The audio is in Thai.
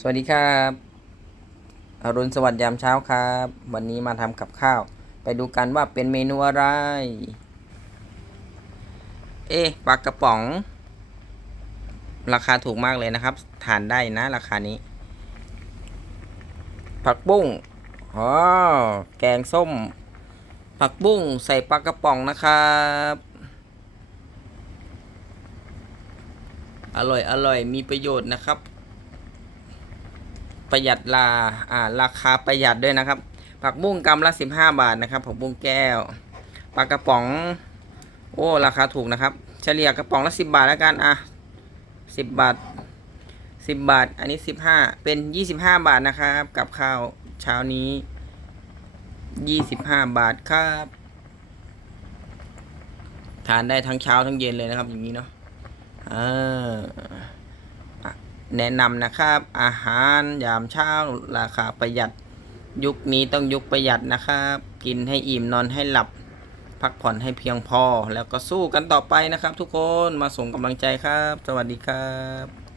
สวัสดีครับอรุณสวัสดิ์ยามเช้าครับ วันนี้มาทำกับข้าว ไปดูกันว่าเป็นเมนูอะไร เอ๊ปลากระป๋อง ราคาถูกมากเลยนะครับ ทานได้นะราคานี้ ผักบุ้งอ๋อแกงส้ม ผักบุ้งใส่ปลากระป๋องนะครับอร่อยอร่อยมีประโยชน์นะครับ ประหยัดลาอ่าราคาประหยัดด้วยนะครับ ผักบุ้งกำละสิบห้าบาทนะครับผักบุ้งแก้วปลากระป๋อง โอ้ราคาถูกนะครับ เฉลี่ยกระป๋องละสิบบาทแล้วกันอะสิบบาทสิบบาท อันนี้สิบห้าเป็นยี่สิบห้าบาทนะครับ กับข้าวเช้านี้ยี่สิบห้าบาทครับทานได้ทั้งเช้าทั้งเย็นเลยนะครับ อย่างนี้เนาะอ่า แนะนำนะครับ อาหารยามเช้าราคาประหยัด ยุคนี้ต้องยุคประหยัดนะครับ กินให้อิ่มนอนให้หลับ พักผ่อนให้เพียงพอ แล้วก็สู้กันต่อไปนะครับ ทุกคนมาส่งกำลังใจครับ สวัสดีครับ